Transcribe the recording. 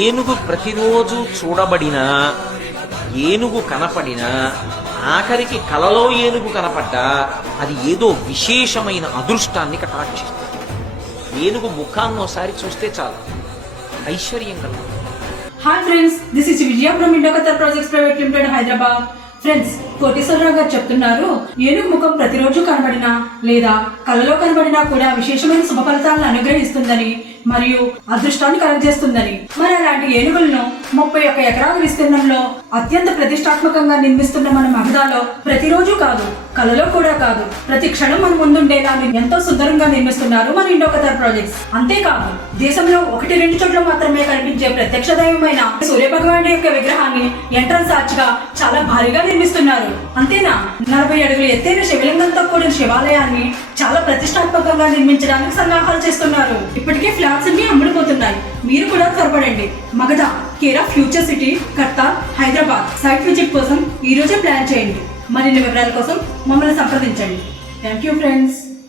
ఏనుగు ప్రతిరోజు చూడబడినా, ఏనుగు కనపడినా, ఆఖరికి కలలో ఏనుగు కనపడ్డా అది ఏదో విశేషమైన అదృష్టాన్ని కటాక్షిస్తుంది. ఏనుగు ముఖాన్ని ఒకసారి చూస్తే చాలు, ఐశ్వర్యం కలుగుతుంది. Hi friends, this is Vijaya from Indoqatar projects private limited, Hyderabad. Friends, Koteswararao గారు చెప్తున్నారు, ఏనుగు ముఖం ప్రతిరోజు కనబడినా లేదా కలలో కనబడినా కూడా విశేషమైన శుభ ఫలితాలను అనుగ్రహిస్తుందని మరియు అదృష్టాన్ని కలుగజేస్తుందని. మరి అలాంటి ఏనుగులను 31 ఎకరాల విస్తీర్ణంలో అత్యంత ప్రతిష్టాత్మకంగా నిర్మిస్తున్న మన మగధాలో ప్రతిరోజు కాదు, కలలో కూడా కాదు, ప్రతి క్షణం మన ముందుండేలా ఎంతో సుందరంగా నిర్మిస్తున్నారు మన ఇండోకతర్ ప్రాజెక్ట్స్. అంతేకాదు, దేశంలో 1-2 చోట్ల మాత్రమే కనిపించే ప్రత్యక్ష దైవమైన సూర్య భగవానుడి యొక్క విగ్రహాన్ని ఎంట్రన్స్ ఆర్చ్ గా చాలా భారీగా నిర్మిస్తున్నారు. అంతేనా, 40 అడుగుల ఎత్తైన శివలింగంతో కూడిన శివాలయాన్ని చాలా ప్రతిష్టాత్మకంగా నిర్మించడానికి సన్నాహాలు చేస్తున్నారు. ఇప్పటికే ఫ్లాట్స్ అన్ని అమ్ముడుపోతున్నాయి. మీరు కూడా త్వరపడండి. Magadha, care of future city, కట్తా, హైదరాబాద్ సైట్ విజిట్ కోసం ఈ రోజే ప్లాన్ చేయండి. మరిన్ని వివరాల కోసం మమ్మల్ని సంప్రదించండి. Thank you friends.